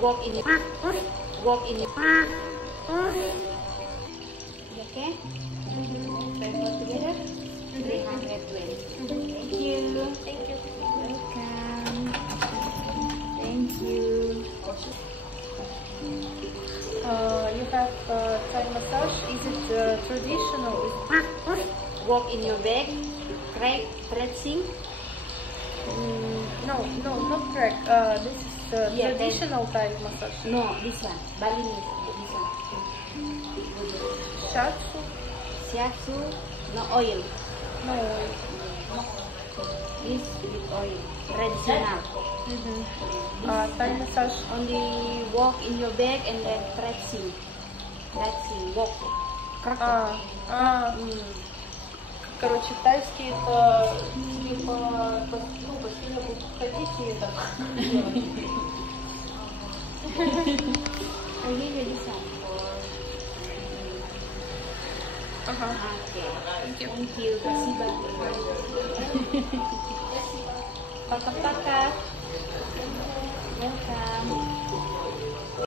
walk in your okay? Let's go together. 320. Thank you. Thank you. Welcome. Thank you. You have Thai massage. Is it traditional? Walk in your back. Crack, stretching. No, not correct. This is traditional Thai massage. No, this one. Balinese. This one. Shiatsu? Shiatsu. No oil. No. This with oil. Traditional. Thai massage. Only walk in your back and then stretching. Walk. Короче, тайский это типа сильно ходить и так делать. Only this one. Okay. Thank you. Спасибо. Пока-пока. Welcome.